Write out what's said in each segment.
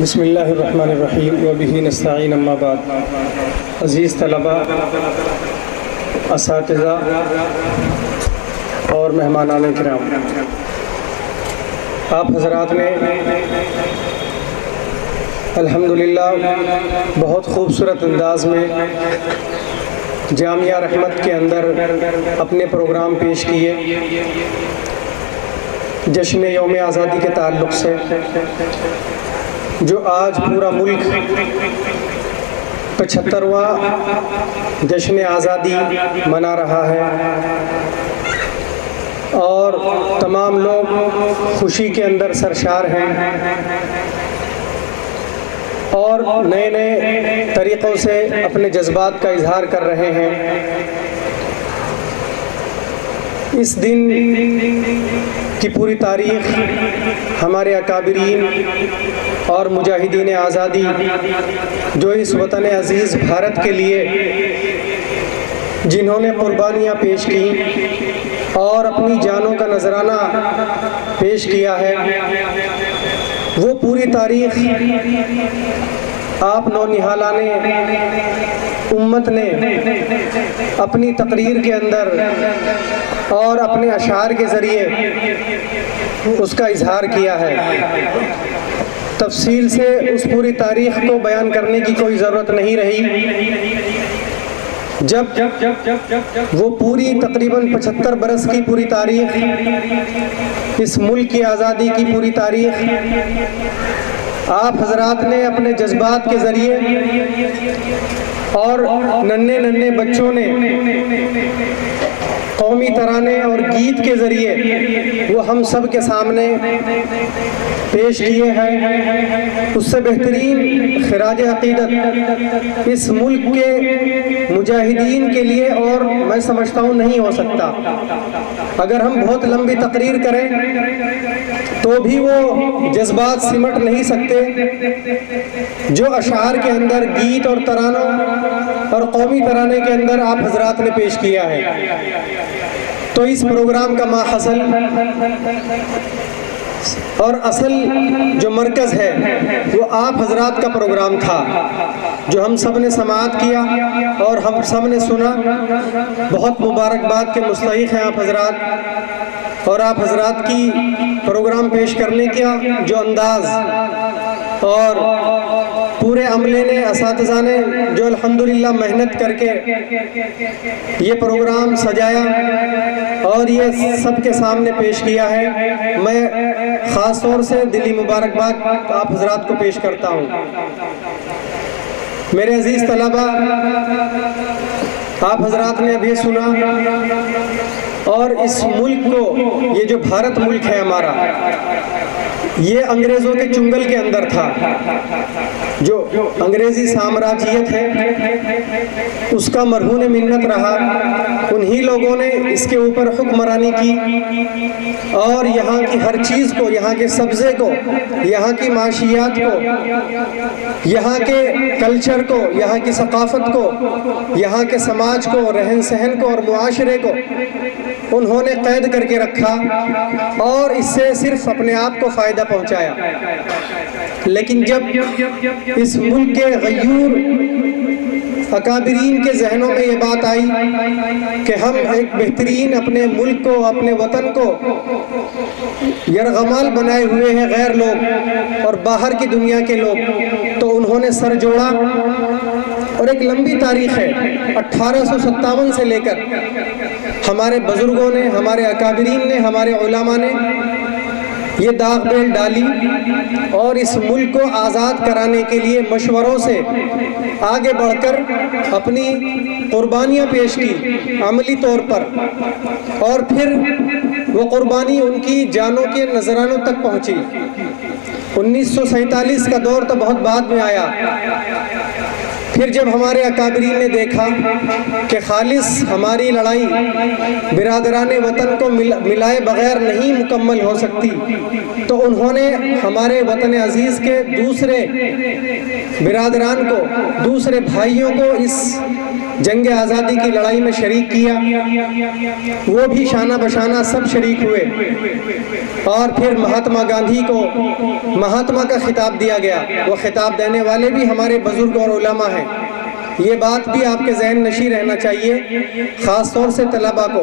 بسم اللہ الرحمن الرحیم وبہ نستعین اما بعد۔ عزیز طلبہ، اساتذہ اور مہمانان کرام، آپ حضرات نے الحمدللہ بہت خوبصورت انداز میں جامعہ رحمت کے اندر اپنے پروگرام پیش کیے۔ جشن یوم آزادی کے تعلق سے جو آج پورا ملک 75واں جشن آزادی منا رہا ہے اور تمام لوگ خوشی کے اندر سرشار ہیں اور نئے نئے طریقوں سے اپنے جذبات کا اظہار کر رہے ہیں۔ اس دن کی پوری تاریخ ہمارے اکابرین اور مجاہدین آزادی جو اس وطن عزیز بھارت کے لیے جنہوں نے قربانیاں پیش کی اور اپنی جانوں کا نذرانہ پیش کیا ہے، وہ پوری تاریخ آپ نونہالان امت نے اپنی تقریر کے اندر اور اپنے اشعار کے ذریعے اس کا اظہار کیا ہے۔ تفصیل سے اس پوری تاریخ کو بیان کرنے کی کوئی ضرورت نہیں رہی۔ جب وہ پوری تقریباً 75 برس کی پوری تاریخ، اس ملک کی آزادی کی پوری تاریخ آپ حضرات نے اپنے جذبات کے ذریعے اور ننھے ننھے بچوں نے قومی ترانے اور گیت کے ذریعے وہ ہم سب کے سامنے پیش کیے ہیں۔ اس سے بہترین خراج عقیدت اس ملک کے مجاہدین کے لیے اور میں سمجھتا ہوں نہیں ہو سکتا۔ اگر ہم بہت لمبی تقریر کریں تو بھی وہ جذبات سمٹ نہیں سکتے جو اشعار کے اندر، گیت اور ترانوں اور قومی ترانے کے اندر آپ حضرات نے پیش کیا ہے۔ تو اس پروگرام کا ماحصل اور اصل جو مرکز ہے وہ آپ حضرات کا پروگرام تھا جو ہم سب نے سماعت کیا اور ہم سب نے سنا۔ بہت مبارکباد کے مستحق ہیں آپ حضرات، اور آپ حضرات کی پروگرام پیش کرنے کا جو انداز اور پورے عملے نے، اساتذہ نے جو الحمدللہ محنت کر کے یہ پروگرام سجایا اور یہ سب کے سامنے پیش کیا ہے، میں خاص طور سے دلی مبارکباد آپ حضرات کو پیش کرتا ہوں۔ میرے عزیز طلبہ، آپ حضرات نے اب یہ سنا اور اس ملک کو، یہ جو بھارت ملک ہے ہمارا، یہ انگریزوں کے چنگل کے اندر تھا۔ جو انگریزی سامراجیت ہے اس کا مرہون منت رہا، انہی لوگوں نے اس کے اوپر حکمرانی کی اور یہاں کی ہر چیز کو، یہاں کے سبزے کو، یہاں کی معاشیات کو، یہاں کے کلچر کو، یہاں کی ثقافت کو، یہاں کے سماج کو، رہن سہن کو اور معاشرے کو انہوں نے قید کر کے رکھا اور اس سے صرف اپنے آپ کو فائدہ پہنچایا۔ لیکن جب اس ملک کے غیور اکابرین کے ذہنوں میں یہ بات آئی کہ ہم ایک بہترین اپنے ملک کو، اپنے وطن کو یرغمال بنائے ہوئے ہیں غیر لوگ اور باہر کی دنیا کے لوگ، تو انہوں نے سر جوڑا اور ایک لمبی تاریخ ہے 1857 سے لے کر ہمارے بزرگوں نے، ہمارے اکابرین نے، ہمارے علماء نے یہ داغ بیل ڈالی اور اس ملک کو آزاد کرانے کے لیے مشوروں سے آگے بڑھ کر اپنی قربانیاں پیش کی عملی طور پر، اور پھر وہ قربانی ان کی جانوں کے نذرانوں تک پہنچی۔ 1947 کا دور تو بہت بعد میں آیا۔ پھر جب ہمارے اکابرین نے دیکھا کہ خالص ہماری لڑائی برادران وطن کو ملائے بغیر نہیں مکمل ہو سکتی، تو انہوں نے ہمارے وطن عزیز کے دوسرے برادران کو، دوسرے بھائیوں کو اس جنگ آزادی کی لڑائی میں شریک کیا، وہ بھی شانہ بشانہ سب شریک ہوئے، اور پھر مہاتما گاندھی کو مہاتما کا خطاب دیا گیا، وہ خطاب دینے والے بھی ہمارے بزرگ اور علماء ہیں۔ یہ بات بھی آپ کے ذہن نشیں رہنا چاہیے، خاص طور سے طلباء کو۔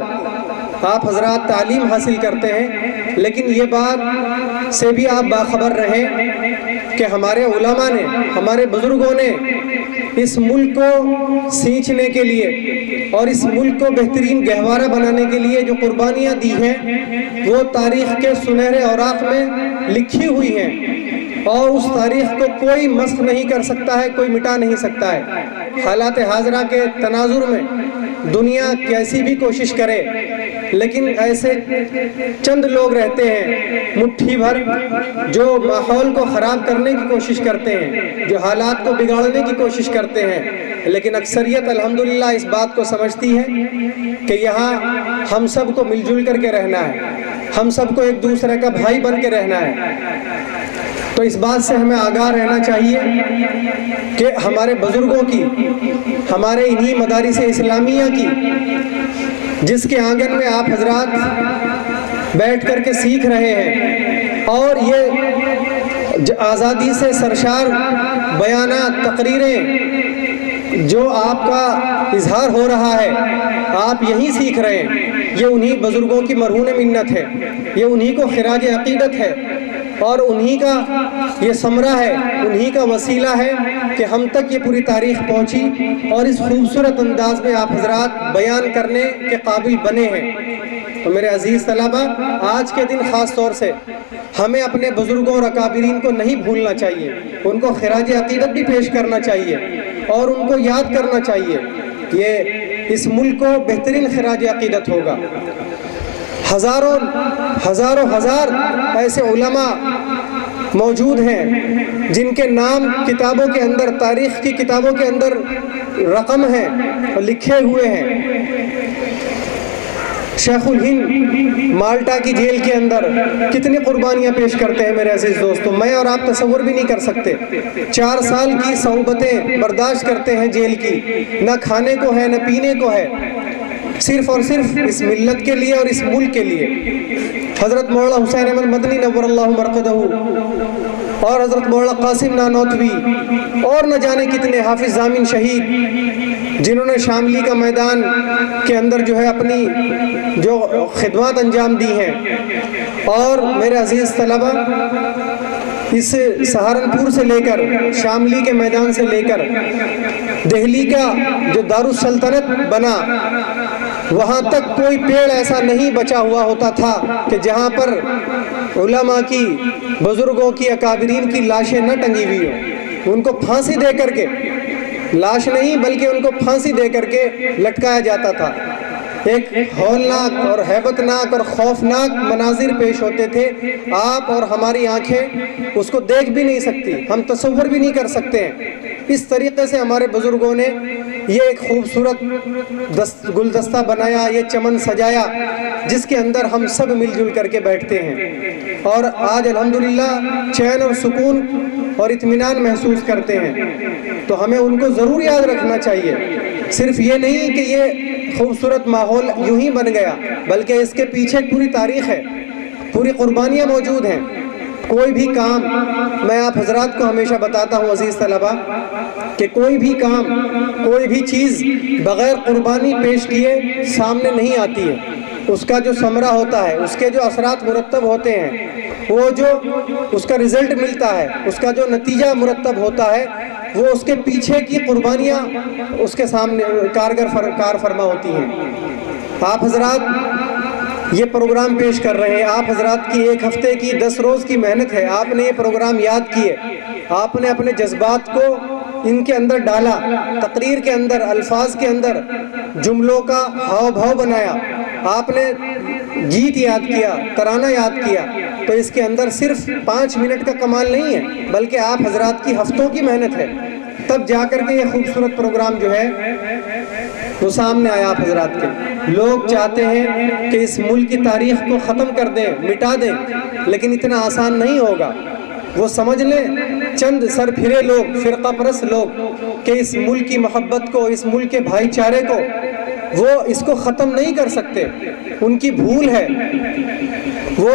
آپ حضرات تعلیم حاصل کرتے ہیں، لیکن یہ بات سے بھی آپ باخبر رہیں کہ ہمارے علماء نے، ہمارے بزرگوں نے اس ملک کو سینچنے کے لیے اور اس ملک کو بہترین گہوارہ بنانے کے لیے جو قربانیاں دی ہیں، وہ تاریخ کے سنہرے اوراق میں لکھی ہوئی ہیں، اور اس تاریخ کو کوئی مسخ نہیں کر سکتا ہے، کوئی مٹا نہیں سکتا ہے۔ حالات حاضرہ کے تناظر میں دنیا کیسی بھی کوشش کرے، لیکن ایسے چند لوگ رہتے ہیں مٹھی بھر جو ماحول کو خراب کرنے کی کوشش کرتے ہیں، جو حالات کو بگاڑنے کی کوشش کرتے ہیں، لیکن اکثریت الحمدللہ اس بات کو سمجھتی ہے کہ یہاں ہم سب کو مل جل کر کے رہنا ہے، ہم سب کو ایک دوسرے کا بھائی بن کے رہنا ہے۔ تو اس بات سے ہمیں آگاہ رہنا چاہیے کہ ہمارے بزرگوں کی، ہمارے انہی مدارس اسلامیہ کی، جس کے آنگن میں آپ حضرات بیٹھ کر کے سیکھ رہے ہیں، اور یہ آزادی سے سرشار بیانات، تقریریں جو آپ کا اظہار ہو رہا ہے، آپ یہی سیکھ رہے ہیں، یہ انہی بزرگوں کی مرہون منت ہے، یہ انہی کو خراج عقیدت ہے، اور انہی کا یہ ثمرہ ہے، انہی کا وسیلہ ہے کہ ہم تک یہ پوری تاریخ پہنچی اور اس خوبصورت انداز میں آپ حضرات بیان کرنے کے قابل بنے ہیں۔ تو میرے عزیز طلبہ، آج کے دن خاص طور سے ہمیں اپنے بزرگوں اور اکابرین کو نہیں بھولنا چاہیے، ان کو خراج عقیدت بھی پیش کرنا چاہیے اور ان کو یاد کرنا چاہیے۔ یہ اس ملک کو بہترین خراج عقیدت ہوگا۔ ہزاروں ہزار ایسے علماء موجود ہیں جن کے نام کتابوں کے اندر، تاریخ کی کتابوں کے اندر رقم ہیں اور لکھے ہوئے ہیں۔ شیخ الہند مالٹا کی جیل کے اندر کتنی قربانیاں پیش کرتے ہیں میرے عزیز دوستوں، میں اور آپ تصور بھی نہیں کر سکتے۔ 4 سال کی صعوبتیں برداشت کرتے ہیں جیل کی، نہ کھانے کو ہے نہ پینے کو ہے، صرف اور صرف اس ملت کے لیے اور اس ملک کے لیے۔ حضرت مولانا حسین احمد مدنی نور اللہ مرقدہ اور حضرت مولانا قاسم نانوتوی اور نہ جانے کتنے حافظ ضامن شہید، جنہوں نے شاملی کا میدان کے اندر جو ہے اپنی جو خدمات انجام دی ہیں۔ اور میرے عزیز طلبہ، اس سہارنپور سے لے کر، شاملی کے میدان سے لے کر دہلی کا جو دارالسلطنت بنا، وہاں تک کوئی پیڑ ایسا نہیں بچا ہوا ہوتا تھا کہ جہاں پر علماء کی، بزرگوں کی، اکابرین کی لاشیں نہ ٹنگی ہوئی ہوں۔ ان کو پھانسی دے کر کے، لاش نہیں بلکہ ان کو پھانسی دے کر کے لٹکایا جاتا تھا۔ ایک ہولناک اور ہیبتناک اور خوفناک مناظر پیش ہوتے تھے، آپ اور ہماری آنکھیں اس کو دیکھ بھی نہیں سکتی، ہم تصور بھی نہیں کر سکتے ہیں۔ اس طریقے سے ہمارے بزرگوں نے یہ ایک خوبصورت گلدستہ بنایا، یہ چمن سجایا، جس کے اندر ہم سب مل جل کر کے بیٹھتے ہیں، اور آج الحمدللہ چین اور سکون اور اطمینان محسوس کرتے ہیں۔ تو ہمیں ان کو ضرور یاد رکھنا چاہیے، صرف یہ نہیں کہ یہ خوبصورت ماحول یوں ہی بن گیا، بلکہ اس کے پیچھے پوری تاریخ ہے، پوری قربانیاں موجود ہیں۔ کوئی بھی کام، میں آپ حضرات کو ہمیشہ بتاتا ہوں عزیز طلبہ، کہ کوئی بھی کام، کوئی بھی چیز بغیر قربانی پیش کیے سامنے نہیں آتی ہے۔ اس کا جو ثمرہ ہوتا ہے، اس کے جو اثرات مرتب ہوتے ہیں، وہ جو اس کا رزلٹ ملتا ہے، اس کا جو نتیجہ مرتب ہوتا ہے، وہ اس کے پیچھے کی قربانیاں اس کے سامنے کار فرما ہوتی ہیں۔ آپ حضرات یہ پروگرام پیش کر رہے ہیں، آپ حضرات کی 1 ہفتے کی 10 روز کی محنت ہے، آپ نے یہ پروگرام یاد کیے، آپ نے اپنے جذبات کو ان کے اندر ڈالا، تقریر کے اندر، الفاظ کے اندر جملوں کا ہاؤ بھاؤ بنایا، آپ نے گیت یاد کیا، ترانہ یاد کیا۔ تو اس کے اندر صرف 5 منٹ کا کمال نہیں ہے، بلکہ آپ حضرات کی ہفتوں کی محنت ہے، تب جا کر کے یہ خوبصورت پروگرام جو ہے وہ سامنے آیا آپ حضرات کے۔ لوگ چاہتے ہیں کہ اس ملک کی تاریخ کو ختم کر دیں، مٹا دیں، لیکن اتنا آسان نہیں ہوگا۔ وہ سمجھ لیں چند سرپھرے لوگ، فرقہ پرست لوگ کہ اس ملک کی محبت کو، اس ملک کے بھائی چارے کو وہ اس کو ختم نہیں کر سکتے. ان کی بھول ہے، وہ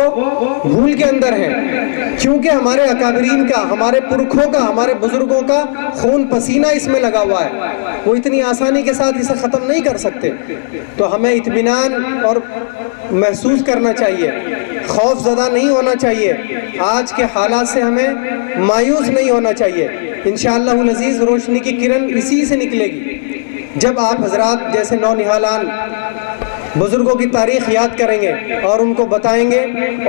بھول کے اندر ہیں، کیونکہ ہمارے اکابرین کا، ہمارے پرکھوں کا، ہمارے بزرگوں کا خون پسینہ اس میں لگا ہوا ہے. وہ اتنی آسانی کے ساتھ اسے ختم نہیں کر سکتے. تو ہمیں اطمینان اور محسوس کرنا چاہیے، خوف زدہ نہیں ہونا چاہیے، آج کے حالات سے ہمیں مایوس نہیں ہونا چاہیے. انشاءاللہ العزیز روشنی کی کرن اسی سے نکلے گی جب آپ حضرات جیسے نونہالان بزرگوں کی تاریخ یاد کریں گے اور ان کو بتائیں گے،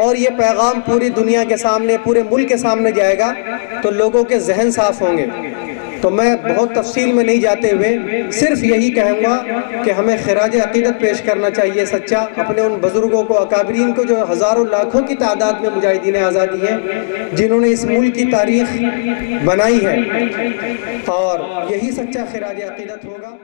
اور یہ پیغام پوری دنیا کے سامنے، پورے ملک کے سامنے جائے گا تو لوگوں کے ذہن صاف ہوں گے. تو میں بہت تفصیل میں نہیں جاتے ہوئے صرف یہی کہوں گا کہ ہمیں خراج عقیدت پیش کرنا چاہیے سچا اپنے ان بزرگوں کو، اکابرین کو، جو ہزاروں لاکھوں کی تعداد میں مجاہدین آزادی ہیں، جنہوں نے اس ملک کی تاریخ بنائی ہے، اور یہی سچا خراج عقیدت ہوگا.